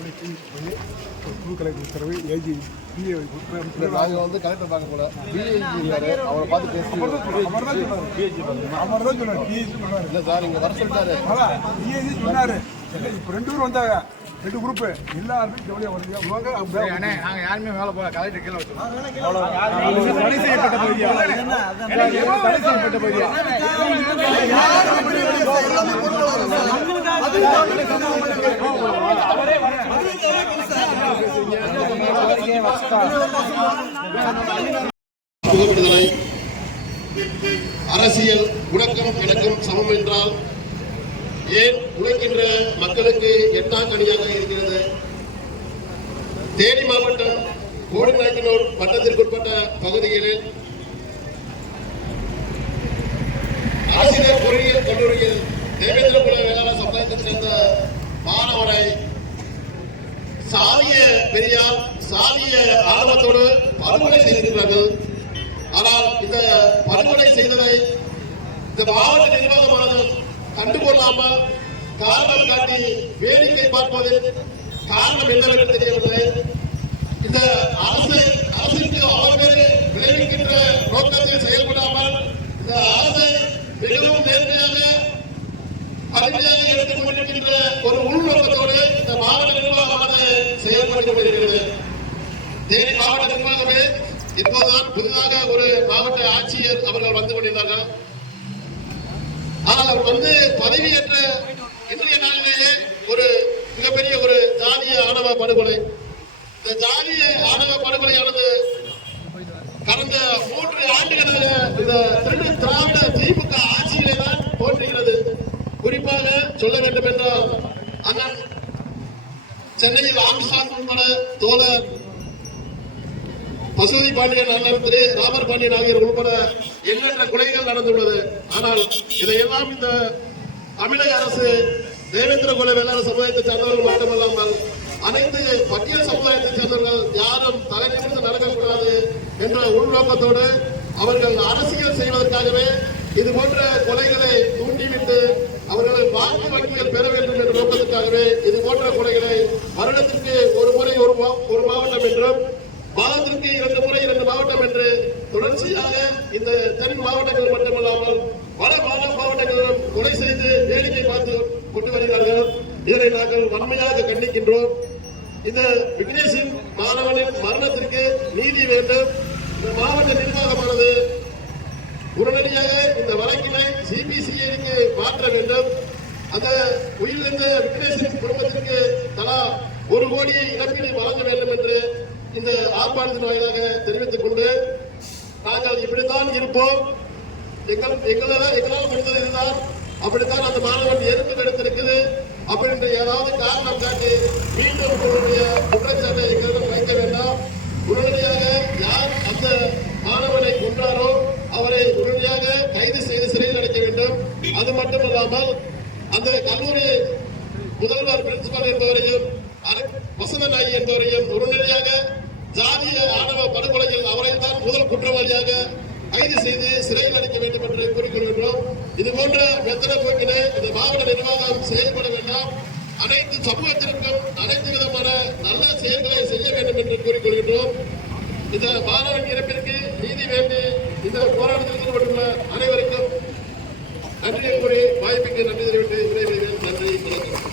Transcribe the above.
போய் ஒரு குழு கலெக்டர் உத்தரவு ஏஜி பிஏ நாங்கள் வந்து கலெக்டர் பார்க்க போல பிஏஜி அவரை பார்த்து பேசி அவர் தான் சொன்னார் பிஏஜி சொன்னார். இல்லை சார் இங்கே வர சொல்லிட்டாரு. பிஏஜி சொன்னார். இப்போ 2 பேரும் வந்தாங்க, 2 குரூப்பு எல்லாருமே ஜவுளியாக வருவாங்க. நாங்கள் யாருமே மேலே போகல, கலெக்டர் கீழே வச்சோம். தடை செய்யப்பட்ட பகுதியா தடை செய்யப்பட்ட பகுதியா அரசியல் உனக்கும் எனக்கும் சமம் என்றால் ஏன் உழைக்கின்ற மக்களுக்கு எட்டாக்கணியாக இருக்கிறது? தேனி மாவட்டம் கோடிநாயக்கனூர் வட்டத்திற்குட்பட்ட பகுதிகளில் ஆசிரியர் பொறியியல் கல்லூரியில் தேவேந்திரகுல வேளாண் சமுதாயத்தைச் சேர்ந்த மாணவரை சாதிய பெரியார் சாதிய ஆர்வத்தோடு படுகொலை செய்திருக்கிறார்கள். ஆனால் இந்த படுகொலை செய்ததை இந்த மாவட்ட நிர்வாகமானது கண்டுகொள்ளாமல் காரணம் காட்டி வேடிக்கை பார்ப்பதில் காரணம் என்னவென்று தெரியவில்லை. இந்த அரசுக்கு அவர்கள் விளைவிக்கின்ற நோக்கத்தில் செயல்படாமல் இந்த அரசை மிகவும் நேர்மையாக கடுமையாக எடுத்துக் கொண்டிருக்கின்ற ஒரு உள்நோக்கத்தோடு இந்த மாவட்ட நிர்வாகமானது செயல்பட்டு வருகிறது. தேனி மாவட்ட நிர்வாகமே இப்போதுதான் புதிதாக ஒரு மாவட்ட ஆட்சியர் அவர்கள் வந்து கொண்டிருந்தார்கள். ஆனால் அவர் வந்து பதவியேற்ற இன்றைய நாளிலேயே ஒரு மிகப்பெரிய ஒரு ஜாதிய ஆணவ படுகொலை. இந்த ஜாதிய ஆணவ படுகொலையானது கடந்த 3 ஆண்டுகளாக இந்த திராவிட திமுக ஆட்சியிலே தான் தோன்றுகிறது. குறிப்பாக சொல்ல வேண்டும் என்றால் அண்ணன் சென்னையில் ஆம்ஸ்டாங் உட்பட தோழர் பசுபதி பாண்டியன், அண்ணன் திரு ராமர் பாண்டியன் ஆகியோர் உட்பட எண்ணற்ற கொலைகள் நடந்துள்ளது. ஆனால் இதையெல்லாம் இந்த தமிழக அரசு தேவேந்திரகுல வேளாண் சமுதாயத்தை சேர்ந்தவர்கள் மட்டுமல்லாமல் அனைத்து பட்டியல் சமுதாயத்தை சேர்ந்தவர்கள் யாரும் தலை நிமிர்ந்து நடக்கக்கூடாது என்ற உள்நோக்கத்தோடு அவர்கள் அரசியல் செய்வதற்காகவே இது போன்ற கொலைகளை தூண்டிவிட்டு அவர்கள் வாக்கு வங்கிகள் பெற வேண்டும் என்ற நோக்கத்திற்காகவே இது போன்ற கொலைகளை வருடத்திற்கு ஒரு முறை ஒரு மாவட்டம் என்றும் மாதத்திற்கு 2 முறை 2 மாவட்டம் என்று தொடர்ச்சியாக இந்த தென் மாவட்டங்கள் மட்டுமல்லாமல் பல மாவட்டங்களிலும் கொலை செய்து வேடிக்கை பார்த்து கொண்டு வருகிறார்கள். இதனை நாங்கள் வன்மையாக கண்டிக்கின்றோம். இந்த விக்னேஷின் மாணவனின் மரணத்திற்கு நீதி வேண்டும். இந்த மாவட்ட நிர்வாகமானது உடனடியாக இந்த வழக்கினை சிபிசிஐடிக்கு மாற்ற வேண்டும். அந்த உயிரிழந்த விக்னேஷின் குடும்பத்திற்கு தலா 1 கோடி இழப்பீடு வழங்க வேண்டும் என்று இந்த ஆர்ப்பாட்டத்தின் வாயிலாக தெரிவித்துக் கொண்டு நாங்கள் இப்படித்தான் இருப்போம். எங்களால் முடிந்தது இதுதான். அப்படித்தான் அந்த மாணவன் எதிர்ப்பு எடுத்திருக்குது அப்படின்ற ஏதாவது காரணம் காட்டி மீண்டும் குற்றச்சாட்டை எங்களிடம் வைக்க வேண்டாம். உடனடியாக யார் அந்த மாணவனை கொன்றாரோ அவரை உடனடியாக கைது செய்து சிறையில் அடைக்க வேண்டும். அது மட்டுமல்லாமல் அந்த கல்லூரி முதல்வர் பிரின்சிபால் என்பவரையும் வசந்தநாயகி என்பவரையும் உடனடியாக ஜாதிய ஆணவ படுகொலையில் அவரை தான் முதல் குற்றவாளியாக கைது செய்து சிறையில் அடைக்க வேண்டும் என்று கூறிக்கொள்கின்றோம். இது போன்ற மெத்தன போக்கினை இந்த மாவட்ட நிர்வாகம் செயல்பட வேண்டாம். அனைத்து சமூகத்திற்கும் அனைத்து விதமான நல்ல செயல்களை செய்ய வேண்டும் என்று கூறிக்கொள்கின்றோம். இந்த மாணவன் இறப்பிற்கு நீதி வேண்டி இந்த போராட்டத்தில் ஈடுபட்டுள்ள அனைவருக்கும் நன்றி கூறி வாய்ப்புக்கு நன்றி தெரிவித்து விடைபெறுகிறேன். நன்றி, வணக்கம்.